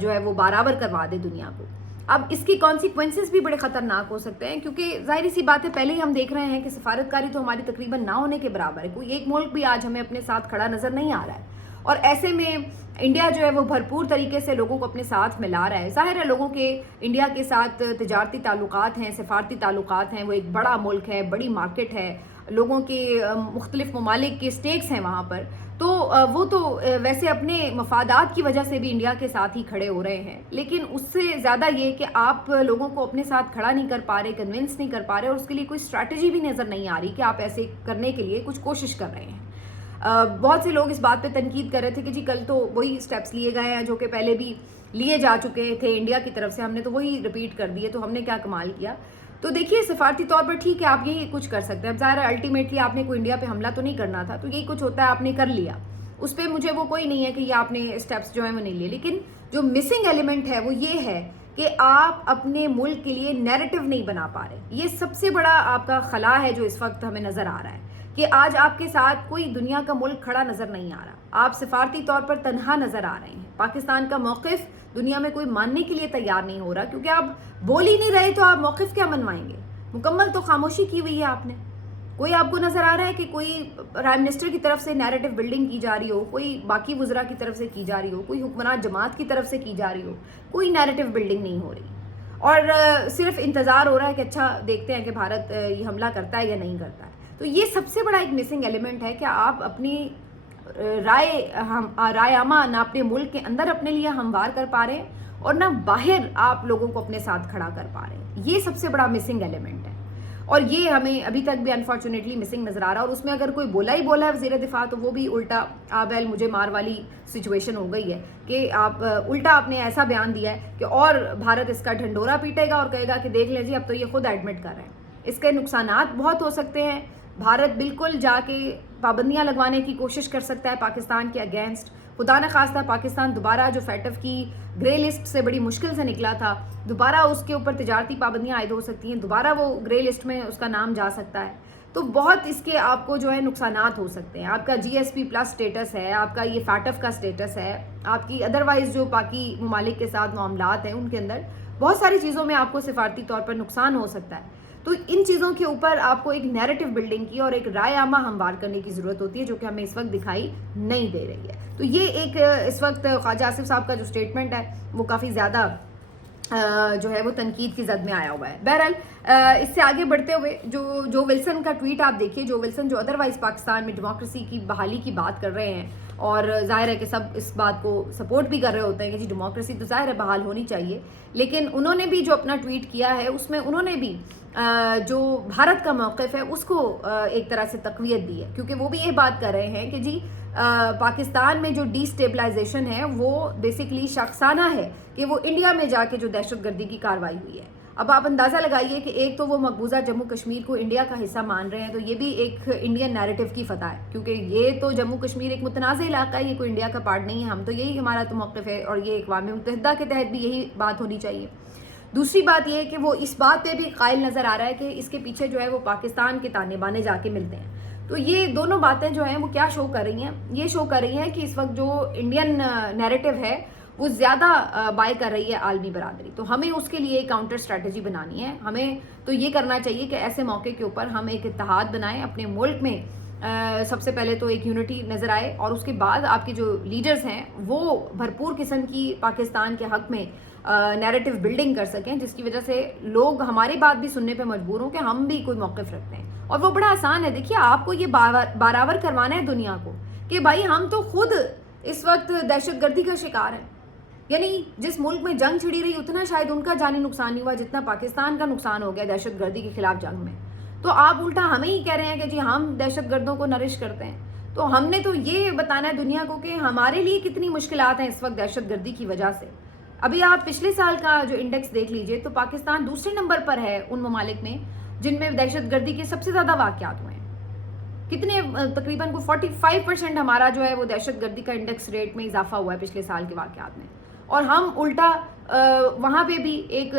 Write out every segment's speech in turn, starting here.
جو ہے وہ برابر کروا دے دنیا کو. اب اس کی کانسیکوینسز بھی بڑے خطرناک ہو سکتے ہیں, کیونکہ ظاہری سی بات ہے پہلے ہی ہم دیکھ رہے ہیں کہ سفارتکاری تو ہماری تقریباً نہ ہونے کے برابر ہے. کوئی ایک ملک بھی آج ہمیں اپنے ساتھ کھڑا نظر نہیں آ رہا ہے, اور ایسے میں انڈیا جو ہے وہ بھرپور طریقے سے لوگوں کو اپنے ساتھ ملا رہا ہے. ظاہر ہے لوگوں کے انڈیا کے ساتھ تجارتی تعلقات ہیں, سفارتی تعلقات ہیں, وہ ایک بڑا ملک ہے, بڑی مارکیٹ ہے, لوگوں کے مختلف ممالک کے سٹیکس ہیں وہاں پر, تو وہ تو ویسے اپنے مفادات کی وجہ سے بھی انڈیا کے ساتھ ہی کھڑے ہو رہے ہیں. لیکن اس سے زیادہ یہ کہ آپ لوگوں کو اپنے ساتھ کھڑا نہیں کر پا رہے, کنونس نہیں کر پا رہے, اور اس کے لیے کوئی اسٹریٹجی بھی نظر نہیں آ رہی کہ آپ ایسے کرنے کے لیے کچھ کوشش کر رہے ہیں. بہت سے لوگ اس بات پہ تنقید کر رہے تھے کہ جی کل تو وہی سٹیپس لیے گئے ہیں جو کہ پہلے بھی لیے جا چکے تھے انڈیا کی طرف سے, ہم نے تو وہی ریپیٹ کر دیے, تو ہم نے کیا کمال کیا. تو دیکھیے سفارتی طور پر ٹھیک ہے آپ یہی کچھ کر سکتے ہیں. اب ظاہر ہے الٹیمیٹلی آپ نے کوئی انڈیا پہ حملہ تو نہیں کرنا تھا, تو یہی کچھ ہوتا ہے آپ نے کر لیا, اس پہ مجھے وہ کوئی نہیں ہے کہ یہ آپ نے اسٹیپس جو ہیں وہ نہیں لیے. لیکن جو مسنگ ایلیمنٹ ہے وہ یہ ہے کہ آپ اپنے ملک کے لیے نیریٹو نہیں بنا پا رہے. یہ سب سے بڑا آپ کا خلا ہے جو اس وقت ہمیں نظر آ رہا ہے کہ آج آپ کے ساتھ کوئی دنیا کا ملک کھڑا نظر نہیں آ رہا, آپ سفارتی طور پر تنہا نظر آ رہے ہیں. پاکستان کا موقف دنیا میں کوئی ماننے کے لیے تیار نہیں ہو رہا, کیونکہ آپ بول ہی نہیں رہے تو آپ موقف کیا منوائیں گے. مکمل تو خاموشی کی ہوئی ہے آپ نے. کوئی آپ کو نظر آ رہا ہے کہ کوئی پرائم منسٹر کی طرف سے نیریٹو بلڈنگ کی جا رہی ہو, کوئی باقی وزراء کی طرف سے کی جا رہی ہو, کوئی حکمران جماعت کی طرف سے کی جا رہی ہو, کوئی نیریٹو بلڈنگ نہیں ہو رہی, اور صرف انتظار ہو رہا ہے کہ اچھا دیکھتے ہیں کہ بھارت یہ حملہ کرتا ہے یا نہیں کرتا ہے. تو یہ سب سے بڑا ایک مسنگ ایلیمنٹ ہے کہ آپ اپنی رائے عامہ نہ اپنے ملک کے اندر اپنے لیے ہموار کر پا رہے ہیں, اور نہ باہر آپ لوگوں کو اپنے ساتھ کھڑا کر پا رہے ہیں. یہ سب سے بڑا مسنگ ایلیمنٹ ہے, اور یہ ہمیں ابھی تک بھی انفارچونیٹلی مسنگ نظر آ رہا ہے. اور اس میں اگر کوئی بولا ہی بولا ہے وزیر دفاع, تو وہ بھی الٹا آبیل مجھے مار والی سچویشن ہو گئی ہے کہ آپ الٹا آپ نے ایسا بیان دیا ہے کہ اور بھارت اس کا ڈھنڈورا پیٹے گا اور کہے گا کہ دیکھ لیں جی اب تو یہ خود ایڈمٹ کر رہے ہیں. اس کے نقصانات بہت ہو سکتے ہیں. بھارت بالکل جا کے پابندیاں لگوانے کی کوشش کر سکتا ہے پاکستان کے اگینسٹ. خدا نخواستہ پاکستان دوبارہ جو فیٹف کی گرے لسٹ سے بڑی مشکل سے نکلا تھا, دوبارہ اس کے اوپر تجارتی پابندیاں عائد ہو سکتی ہیں, دوبارہ وہ گرے لسٹ میں اس کا نام جا سکتا ہے. تو بہت اس کے آپ کو جو ہے نقصانات ہو سکتے ہیں. آپ کا GSP+ سٹیٹس ہے, آپ کا یہ فیٹف کا سٹیٹس ہے, آپ کی ادروائز جو باقی ممالک کے ساتھ معاملات ہیں ان کے اندر بہت ساری چیزوں میں آپ کو سفارتی طور پر نقصان ہو سکتا ہے. تو ان چیزوں کے اوپر آپ کو ایک نیریٹو بلڈنگ کی اور ایک رائے عامہ ہموار کرنے کی ضرورت ہوتی ہے, جو کہ ہمیں اس وقت دکھائی نہیں دے رہی ہے. تو یہ ایک اس وقت خواجہ آصف صاحب کا جو سٹیٹمنٹ ہے وہ کافی زیادہ جو ہے وہ تنقید کی زد میں آیا ہوا ہے. بہرحال اس سے آگے بڑھتے ہوئے جو ولسن کا ٹویٹ آپ دیکھیے, جو ولسن جو ادروائز پاکستان میں ڈیموکریسی کی بحالی کی بات کر رہے ہیں, اور ظاہر ہے کہ سب اس بات کو سپورٹ بھی کر رہے ہوتے ہیں کہ جی ڈیموکریسی تو ظاہر ہے بحال ہونی چاہیے, لیکن انہوں نے بھی جو اپنا ٹویٹ کیا ہے اس میں انہوں نے بھی جو بھارت کا موقف ہے اس کو ایک طرح سے تقویت دی ہے, کیونکہ وہ بھی یہ بات کر رہے ہیں کہ جی پاکستان میں جو ڈی اسٹیبلائزیشن ہے وہ بیسکلی شخصانہ ہے کہ وہ انڈیا میں جا کے جو دہشت گردی کی کارروائی ہوئی ہے. اب آپ اندازہ لگائیے کہ ایک تو وہ مقبوضہ جموں کشمیر کو انڈیا کا حصہ مان رہے ہیں, تو یہ بھی ایک انڈین نیریٹو کی فتح ہے, کیونکہ یہ تو جموں کشمیر ایک متنازع علاقہ ہے, یہ کوئی انڈیا کا پارٹ نہیں ہے. ہم تو یہی ہمارا تو موقف ہے, اور یہ اقوام متحدہ کے تحت بھی یہی بات ہونی چاہیے. دوسری بات یہ ہے کہ وہ اس بات پہ بھی قائل نظر آ رہا ہے کہ اس کے پیچھے جو ہے وہ پاکستان کے تانے بانے جا کے ملتے ہیں. تو یہ دونوں باتیں جو ہیں وہ کیا شو کر رہی ہیں, یہ شو کر رہی ہیں کہ اس وقت جو انڈین نیریٹو ہے وہ زیادہ بائی کر رہی ہے عالمی برادری. تو ہمیں اس کے لیے کاؤنٹر اسٹریٹجی بنانی ہے. ہمیں تو یہ کرنا چاہیے کہ ایسے موقع کے اوپر ہم ایک اتحاد بنائیں اپنے ملک میں. سب سے پہلے تو ایک یونٹی نظر آئے, اور اس کے بعد آپ کے جو لیڈرز ہیں وہ بھرپور قسم کی پاکستان کے حق میں نیریٹو بلڈنگ کر سکیں, جس کی وجہ سے لوگ ہماری بات بھی سننے پہ مجبور ہوں کہ ہم بھی کوئی موقف رکھتے ہیں. اور وہ بڑا آسان ہے. دیکھیے آپ کو یہ برابر کروانا ہے دنیا کو کہ بھائی ہم تو خود اس وقت دہشت گردی کا شکار ہیں. یعنی جس ملک میں جنگ چھڑی رہی اتنا شاید ان کا جانی نقصان نہیں ہوا جتنا پاکستان کا نقصان ہو گیا دہشت گردی کے خلاف جنگ میں. تو آپ الٹا ہمیں ہی کہہ رہے ہیں کہ جی ہم دہشت گردوں کو نرش کرتے ہیں. تو ہم نے تو یہ بتانا ہے دنیا کو کہ ہمارے لیے کتنی مشکلات ہیں اس وقت دہشت گردی کی وجہ سے. ابھی آپ پچھلے سال کا جو انڈیکس دیکھ لیجئے تو پاکستان دوسرے نمبر پر ہے ان ممالک میں جن میں دہشت گردی کے سب سے زیادہ واقعات ہوئے ہیں. کتنے تقریباً کو 45% ہمارا جو ہے وہ دہشت گردی کا انڈیکس ریٹ میں اضافہ ہوا ہے پچھلے سال کے واقعات میں. اور ہم الٹا وہاں پہ بھی ایک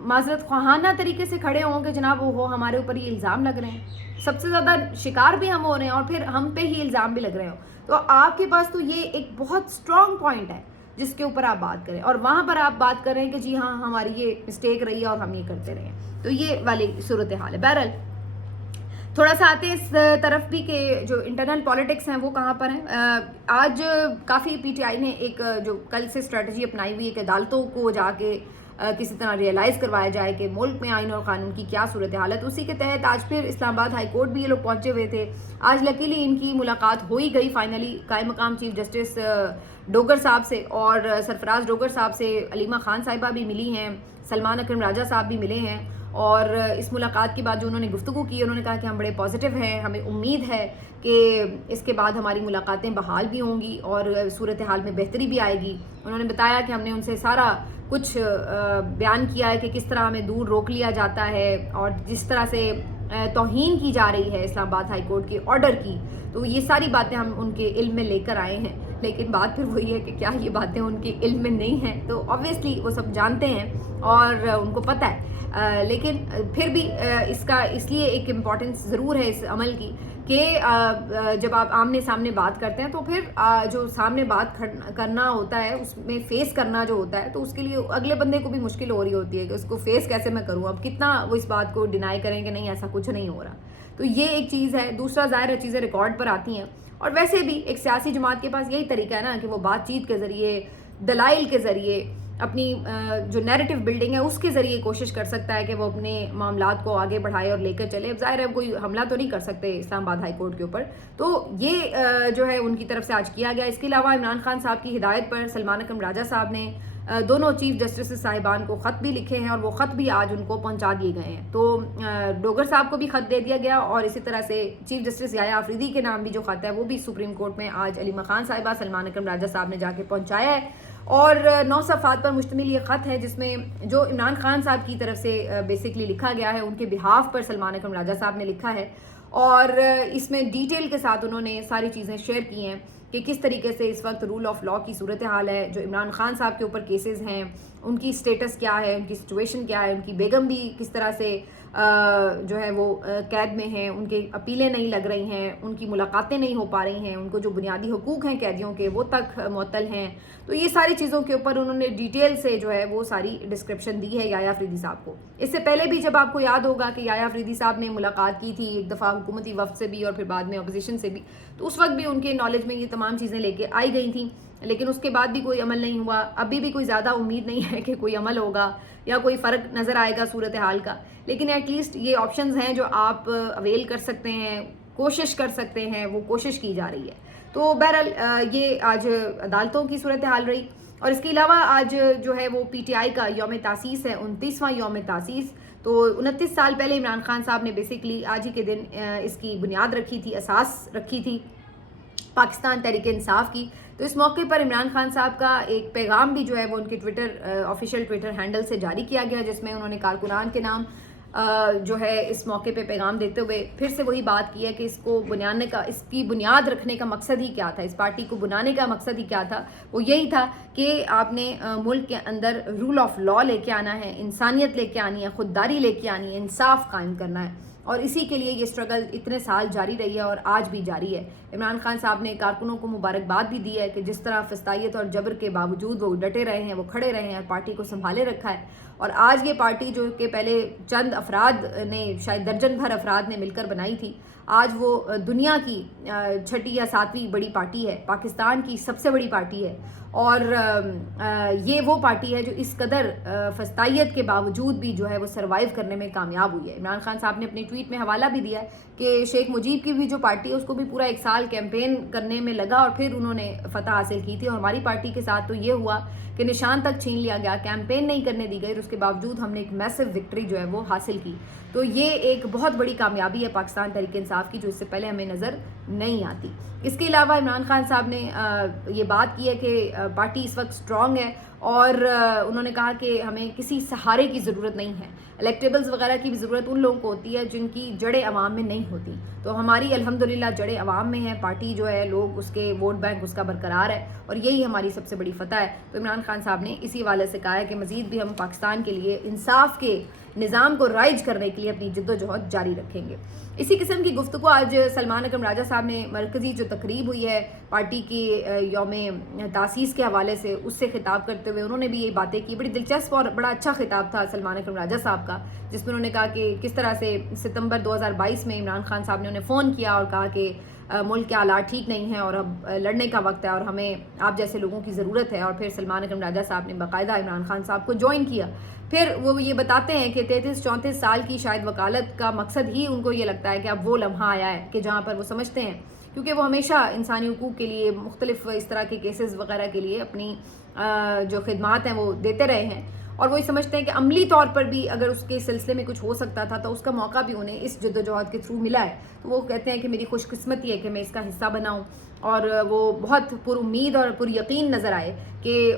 معذرت خواہانہ طریقے سے کھڑے ہوں کہ جناب وہ ہمارے اوپر یہ الزام لگ رہے ہیں. سب سے زیادہ شکار بھی ہم ہو رہے ہیں اور پھر ہم پہ ہی الزام بھی لگ رہے ہوں. تو آپ کے پاس تو یہ ایک بہت اسٹرانگ پوائنٹ ہے جس کے اوپر آپ بات کریں, اور وہاں پر آپ بات کر رہے ہیں کہ جی ہاں ہماری یہ مسٹیک رہی ہے اور ہم یہ کرتے رہے ہیں. تو یہ والی صورتحال ہے. بہرحال تھوڑا سا آتے ہیں اس طرف بھی کہ جو انٹرنل پالیٹکس ہیں وہ کہاں پر ہیں. آج کافی پی ٹی آئی نے ایک جو کل سے اسٹریٹجی اپنائی ہوئی ہے کہ عدالتوں کو جا کے کسی طرح ریئلائز کروایا جائے کہ ملک میں آئین اور قانون کی کیا صورتحال ہے. تو اسی کے تحت آج پھر اسلام آباد ہائی کورٹ بھی یہ لوگ پہنچے ہوئے تھے. آج لکیلی ان کی ملاقات ہو ہی گئی فائنلی قائم مقام چیف جسٹس ڈوگر صاحب سے, اور سرفراز ڈوگر صاحب سے علیمہ خان صاحبہ بھی ملی ہیں, سلمان اکرم راجہ صاحب بھی ملے ہیں. اور اس ملاقات کے بعد جو انہوں نے گفتگو کی, انہوں نے کہا کہ ہم بڑے پازیٹیو ہیں, ہمیں امید ہے کہ اس کے بعد ہماری ملاقاتیں بحال بھی ہوں گی اور صورتحال میں بہتری بھی آئے گی. انہوں نے بتایا کہ ہم نے ان سے سارا کچھ بیان کیا ہے کہ کس طرح ہمیں دور روک لیا جاتا ہے اور جس طرح سے توہین کی جا رہی ہے اسلام آباد ہائی کورٹ کے آرڈر کی, تو یہ ساری باتیں ہم ان کے علم میں لے کر آئے ہیں. لیکن بات پھر وہی ہے کہ کیا یہ باتیں ان کے علم میں نہیں ہیں؟ تو آبویسلی وہ سب جانتے ہیں اور ان کو پتہ ہے, لیکن پھر بھی اس لیے ایک امپورٹنس ضرور ہے اس عمل کی کہ جب آپ آمنے سامنے بات کرتے ہیں تو پھر جو سامنے بات کرنا ہوتا ہے اس میں فیس کرنا جو ہوتا ہے, تو اس کے لیے اگلے بندے کو بھی مشکل ہو رہی ہوتی ہے کہ اس کو فیس کیسے میں کروں. اب کتنا وہ اس بات کو ڈینائی کریں کہ نہیں ایسا کچھ نہیں ہو رہا. تو یہ ایک چیز ہے. دوسرا ظاہر ہے چیزیں ریکارڈ پر آتی ہیں, اور ویسے بھی ایک سیاسی جماعت کے پاس یہی طریقہ ہے نا کہ وہ بات چیت کے ذریعے, دلائل کے ذریعے, اپنی جو نیریٹو بلڈنگ ہے اس کے ذریعے کوشش کر سکتا ہے کہ وہ اپنے معاملات کو آگے بڑھائے اور لے کر چلے. اب ظاہر ہے کوئی حملہ تو نہیں کر سکتے اسلام آباد ہائی کورٹ کے اوپر, تو یہ جو ہے ان کی طرف سے آج کیا گیا. اس کے علاوہ عمران خان صاحب کی ہدایت پر سلمان اکرم راجہ صاحب نے دونوں چیف جسٹس صاحبان کو خط بھی لکھے ہیں, اور وہ خط بھی آج ان کو پہنچا دیے گئے ہیں. تو ڈوگر صاحب کو بھی خط دے دیا گیا, اور اسی طرح سے چیف جسٹس یحییٰ آفریدی کے نام بھی جو خط ہے وہ بھی سپریم کورٹ میں آج علیمہ خان صاحبہ, سلمان اکرم راجہ صاحب نے جا کے پہنچایا ہے. اور 9 صفحات پر مشتمل یہ خط ہے جس میں جو عمران خان صاحب کی طرف سے بیسکلی لکھا گیا ہے, ان کے بہاف پر سلمان اکرم راجہ صاحب نے لکھا ہے, اور اس میں ڈیٹیل کے ساتھ انہوں نے ساری چیزیں شیئر کی ہیں کہ کس طریقے سے اس وقت رول آف لا کی صورتحال ہے, جو عمران خان صاحب کے اوپر کیسز ہیں ان کی سٹیٹس کیا ہے, ان کی سچویشن کیا ہے, ان کی بیگم بھی کس طرح سے جو ہے وہ قید میں ہیں, ان کی اپیلیں نہیں لگ رہی ہیں, ان کی ملاقاتیں نہیں ہو پا رہی ہیں, ان کو جو بنیادی حقوق ہیں قیدیوں کے وہ تک معطل ہیں. تو یہ ساری چیزوں کے اوپر انہوں نے ڈیٹیل سے جو ہے وہ ساری ڈسکرپشن دی ہے یحییٰ آفریدی صاحب کو. اس سے پہلے بھی جب آپ کو یاد ہوگا کہ یحییٰ آفریدی صاحب نے ملاقات کی تھی ایک دفعہ حکومتی وفد سے بھی اور پھر بعد میں اپوزیشن سے بھی, تو اس وقت بھی ان کے نالج میں یہ تمام چیزیں لے کے آئی گئی تھیں, لیکن اس کے بعد بھی کوئی عمل نہیں ہوا. ابھی بھی کوئی زیادہ امید نہیں ہے کہ کوئی عمل ہوگا یا کوئی فرق نظر آئے گا صورتحال کا, لیکن ایٹ لیسٹ یہ آپشنز ہیں جو آپ اویل کر سکتے ہیں, کوشش کر سکتے ہیں, وہ کوشش کی جا رہی ہے. تو بہرحال یہ آج عدالتوں کی صورتحال رہی. اور اس کے علاوہ آج جو ہے وہ پی ٹی آئی کا یوم تاسیس ہے, 29واں یوم تاسیس. تو 29 سال پہلے عمران خان صاحب نے بیسکلی آج ہی کے دن اس کی بنیاد رکھی تھی, اساس رکھی تھی پاکستان تحریک انصاف کی. تو اس موقع پر عمران خان صاحب کا ایک پیغام بھی جو ہے وہ ان کے آفیشیل ٹویٹر ہینڈل سے جاری کیا گیا, جس میں انہوں نے کارکنان کے نام جو ہے اس موقع پہ پیغام دیتے ہوئے پھر سے وہی بات کی ہے کہ اس کو بنانے کا, اس کی بنیاد رکھنے کا مقصد ہی کیا تھا, اس پارٹی کو بنانے کا مقصد ہی کیا تھا. وہ یہی تھا کہ آپ نے ملک کے اندر رول آف لا لے کے آنا ہے, انسانیت لے کے آنی ہے, خودداری لے کے آنی ہے, انصاف قائم کرنا ہے. اور اسی کے لیے یہ اسٹرگل اتنے سال جاری رہی ہے اور آج بھی جاری ہے. عمران خان صاحب نے کارکنوں کو مبارکباد بھی دی ہے کہ جس طرح فسطائیت اور جبر کے باوجود وہ ڈٹے رہے ہیں, وہ کھڑے رہے ہیں اور پارٹی کو سنبھالے رکھا ہے. اور آج یہ پارٹی جو کہ پہلے چند افراد نے, شاید درجن بھر افراد نے مل کر بنائی تھی, آج وہ دنیا کی 6 یا 7ویں بڑی پارٹی ہے, پاکستان کی سب سے بڑی پارٹی ہے. اور یہ وہ پارٹی ہے جو اس قدر فسطائیت کے باوجود بھی جو ہے وہ سروائیو کرنے میں کامیاب ہوئی ہے. عمران خان صاحب نے اپنے ٹویٹ میں حوالہ بھی دیا ہے کہ شیخ مجیب کی بھی جو پارٹی ہے اس کو بھی پورا 1 سال کیمپین کرنے میں لگا اور پھر انہوں نے فتح حاصل کی تھی. اور ہماری پارٹی کے ساتھ تو یہ ہوا کہ نشان تک چھین لیا گیا, کیمپین نہیں کرنے دی گئی, اور اس کے باوجود ہم نے ایک میسو وکٹری جو ہے وہ حاصل کی. تو یہ ایک بہت بڑی کامیابی ہے پاکستان تحریک انصاف کی, جو اس سے پہلے ہمیں نظر نہیں آتی. اس کے علاوہ عمران خان صاحب نے یہ بات کی ہے کہ پارٹی اس وقت اسٹرانگ ہے اور انہوں نے کہا کہ ہمیں کسی سہارے کی ضرورت نہیں ہے. الیکٹیبلز وغیرہ کی بھی ضرورت ان لوگوں کو ہوتی ہے جن کی جڑیں عوام میں نہیں ہوتی. تو ہماری الحمدللہ جڑیں عوام میں ہیں, پارٹی جو ہے لوگ اس کے ووٹ بینک اس کا برقرار ہے, اور یہی ہماری سب سے بڑی فتح ہے. تو عمران خان صاحب نے اسی حوالے سے کہا ہے کہ مزید بھی ہم پاکستان کے لیے انصاف کے نظام کو رائج کرنے کے لیے اپنی جد و جہد جاری رکھیں گے. اسی قسم کی گفتگو آج سلمان اکرم راجہ صاحب نے مرکزی جو تقریب ہوئی ہے پارٹی کی یوم تاسیس کے حوالے سے, اس سے خطاب کرتے ہوئے انہوں نے بھی یہ باتیں کی. بڑی دلچسپ اور بڑا اچھا خطاب تھا سلمان اکرم راجہ صاحب کا, جس میں انہوں نے کہا کہ کس طرح سے ستمبر 2022 میں عمران خان صاحب نے انہیں فون کیا اور کہا کہ ملک کے حالات ٹھیک نہیں ہیں اور اب لڑنے کا وقت ہے اور ہمیں آپ جیسے لوگوں کی ضرورت ہے. اور پھر سلمان اکرم راجہ صاحب نے باقاعدہ عمران خان صاحب کو جوائن کیا. پھر وہ یہ بتاتے ہیں کہ 33-34 سال کی شاید وکالت کا مقصد ہی ان کو یہ لگتا ہے کہ اب وہ لمحہ آیا ہے کہ جہاں پر وہ سمجھتے ہیں, کیونکہ وہ ہمیشہ انسانی حقوق کے لیے مختلف اس طرح کے کیسز وغیرہ کے لیے اپنی جو خدمات ہیں وہ دیتے رہے ہیں, اور وہ یہ سمجھتے ہیں کہ عملی طور پر بھی اگر اس کے سلسلے میں کچھ ہو سکتا تھا تو اس کا موقع بھی انہیں اس جد و جہد کے تھرو ملا ہے. تو وہ کہتے ہیں کہ میری خوش قسمتی ہے کہ میں اس کا حصہ بناؤں, اور وہ بہت پر امید اور پر یقین نظر آئے کہ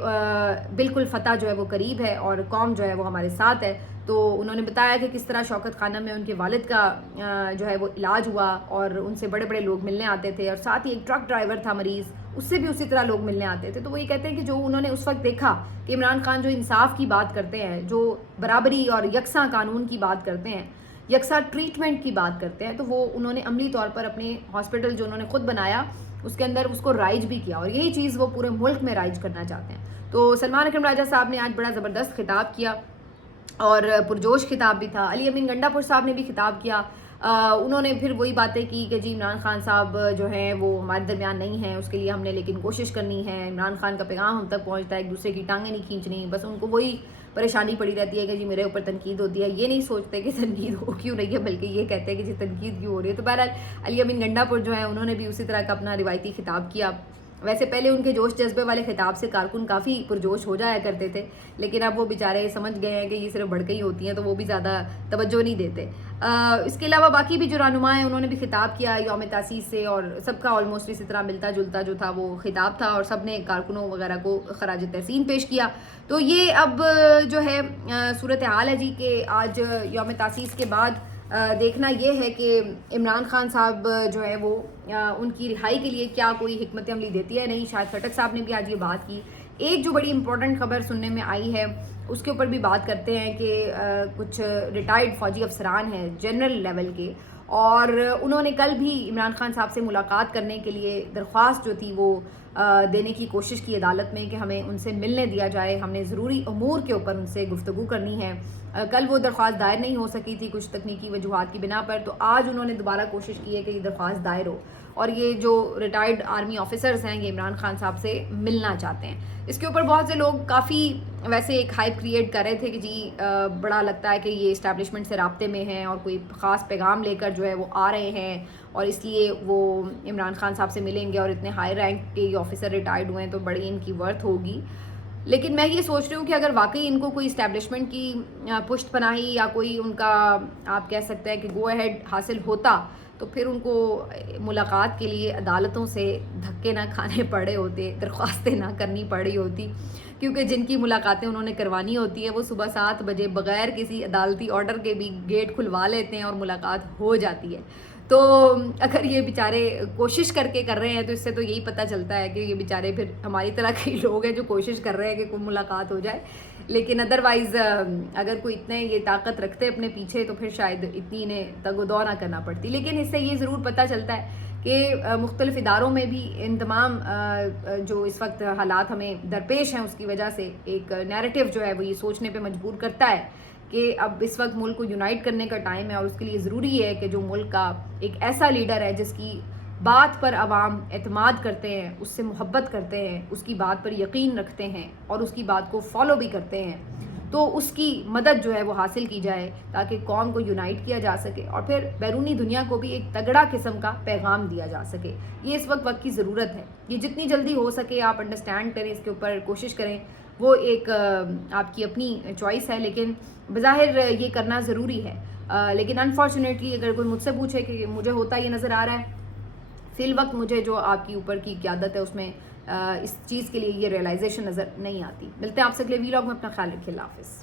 بالکل فتح جو ہے وہ قریب ہے اور قوم جو ہے وہ ہمارے ساتھ ہے. تو انہوں نے بتایا کہ کس طرح شوکت خانہ میں ان کے والد کا جو ہے وہ علاج ہوا اور ان سے بڑے بڑے لوگ ملنے آتے تھے, اور ساتھ ہی ایک ٹرک ڈرائیور تھا مریض, اس سے بھی اسی طرح لوگ ملنے آتے تھے. تو وہ یہ کہتے ہیں کہ جو انہوں نے اس وقت دیکھا کہ عمران خان جو انصاف کی بات کرتے ہیں, جو برابری اور یکساں قانون کی بات کرتے ہیں, یکساں ٹریٹمنٹ کی بات کرتے ہیں, تو وہ انہوں نے عملی طور پر اپنے ہاسپٹل جو انہوں نے خود بنایا اس کے اندر اس کو رائج بھی کیا, اور یہی چیز وہ پورے ملک میں رائج کرنا چاہتے ہیں. تو سلمان اکرم راجہ صاحب نے آج بڑا زبردست خطاب کیا اور پرجوش خطاب بھی تھا. علی امین گنڈا پور صاحب نے بھی خطاب کیا. انہوں نے پھر وہی باتیں کی کہ جی عمران خان صاحب جو ہیں وہ ہمارے درمیان نہیں ہیں, اس کے لیے ہم نے لیکن کوشش کرنی ہے. عمران خان کا پیغام ہم تک پہنچتا ہے, ایک دوسرے کی ٹانگیں نہیں کھینچنی, بس ان کو وہی پریشانی پڑی رہتی ہے کہ جی میرے اوپر تنقید ہوتی ہے. یہ نہیں سوچتے کہ تنقید ہو کیوں رہی ہے, بلکہ یہ کہتے ہیں کہ جی تنقید کیوں ہو رہی ہے. تو بہرحال علی امین گنڈا پور جو ہیں انہوں نے بھی اسی طرح کا اپنا روایتی خطاب کیا. ویسے پہلے ان کے جوش جذبے والے خطاب سے کارکن کافی پرجوش ہو جایا کرتے تھے, لیکن اب وہ بیچارے سمجھ گئے ہیں کہ یہ صرف بھڑکیں ہی ہوتی ہیں, تو وہ بھی زیادہ توجہ نہیں دیتے. اس کے علاوہ باقی بھی جو رہنما ہیں انہوں نے بھی خطاب کیا یوم تاسیس سے, اور سب کا آلموسٹ اسی طرح ملتا جلتا جو تھا وہ خطاب تھا, اور سب نے کارکنوں وغیرہ کو خراج تحسین پیش کیا. تو یہ اب جو ہے صورتحال ہے جی کہ آج یوم تاسیس کے بعد دیکھنا یہ ہے کہ عمران خان صاحب جو ہے وہ ان کی رہائی کے لیے کیا کوئی حکمت عملی دیتی ہے نہیں. شاہد خٹک صاحب نے بھی آج یہ بات کی. ایک جو بڑی امپورٹنٹ خبر سننے میں آئی ہے اس کے اوپر بھی بات کرتے ہیں کہ کچھ ریٹائرڈ فوجی افسران ہیں جنرل لیول کے, اور انہوں نے کل بھی عمران خان صاحب سے ملاقات کرنے کے لیے درخواست جو تھی وہ دینے کی کوشش کی عدالت میں کہ ہمیں ان سے ملنے دیا جائے, ہم نے ضروری امور کے اوپر ان سے گفتگو کرنی ہے. کل وہ درخواست دائر نہیں ہو سکی تھی کچھ تکنیکی وجوہات کی بنا پر, تو آج انہوں نے دوبارہ کوشش کی ہے کہ یہ درخواست دائر ہو, اور یہ جو ریٹائرڈ آرمی آفیسرز ہیں یہ عمران خان صاحب سے ملنا چاہتے ہیں. اس کے اوپر بہت سے لوگ کافی ویسے ایک ہائپ کریٹ کر رہے تھے کہ جی بڑا لگتا ہے کہ یہ اسٹیبلشمنٹ سے رابطے میں ہیں اور کوئی خاص پیغام لے کر جو ہے وہ آ رہے ہیں, اور اس لیے وہ عمران خان صاحب سے ملیں گے, اور اتنے ہائی رینک کے یہ آفیسر ریٹائرڈ ہوئے ہیں تو بڑی ان کی ورتھ ہوگی. لیکن میں یہ سوچ رہی ہوں کہ اگر واقعی ان کو کوئی اسٹیبلشمنٹ کی پشت پناہی یا کوئی ان کا آپ کہہ سکتے ہیں کہ گو اہیڈ حاصل ہوتا, تو پھر ان کو ملاقات کے لیے عدالتوں سے دھکے نہ کھانے پڑے ہوتے, درخواستیں نہ کرنی پڑی ہوتی, کیونکہ جن کی ملاقاتیں انہوں نے کروانی ہوتی ہے وہ صبح 7 بجے بغیر کسی عدالتی آرڈر کے بھی گیٹ کھلوا لیتے ہیں اور ملاقات ہو جاتی ہے. تو اگر یہ بیچارے کوشش کر کے کر رہے ہیں تو اس سے تو یہی پتہ چلتا ہے کہ یہ بیچارے پھر ہماری طرح کے لوگ ہیں جو کوشش کر رہے ہیں کہ کوئی ملاقات ہو جائے. لیکن ادروائز اگر کوئی اتنے یہ طاقت رکھتے اپنے پیچھے تو پھر شاید اتنی انہیں تگ و دو نہ کرنا پڑتی. لیکن اس سے یہ ضرور پتہ چلتا ہے کہ مختلف اداروں میں بھی ان تمام جو اس وقت حالات ہمیں درپیش ہیں اس کی وجہ سے ایک نیریٹو جو ہے وہ یہ سوچنے پہ مجبور کرتا ہے کہ اب اس وقت ملک کو یونائٹ کرنے کا ٹائم ہے, اور اس کے لیے ضروری ہے کہ جو ملک کا ایک ایسا لیڈر ہے جس کی بات پر عوام اعتماد کرتے ہیں, اس سے محبت کرتے ہیں, اس کی بات پر یقین رکھتے ہیں اور اس کی بات کو فالو بھی کرتے ہیں, تو اس کی مدد جو ہے وہ حاصل کی جائے تاکہ قوم کو یونائٹ کیا جا سکے اور پھر بیرونی دنیا کو بھی ایک تگڑا قسم کا پیغام دیا جا سکے. یہ اس وقت کی ضرورت ہے. یہ جتنی جلدی ہو سکے آپ انڈرسٹینڈ کریں, اس کے اوپر کوشش کریں, وہ ایک آپ کی اپنی چوائس ہے, لیکن بظاہر یہ کرنا ضروری ہے. لیکن انفارچونیٹلی اگر کوئی مجھ سے پوچھے کہ مجھے ہوتا یہ نظر آ رہا ہے فی الوقت مجھے جو آپ کی اوپر کی قیادت ہے اس میں اس چیز کے لیے یہ ریئلائزیشن نظر نہیں آتی. ملتے ہیں آپ سے اگلے ویلاگ میں. اپنا خیال رکھیے. اللہ حافظ.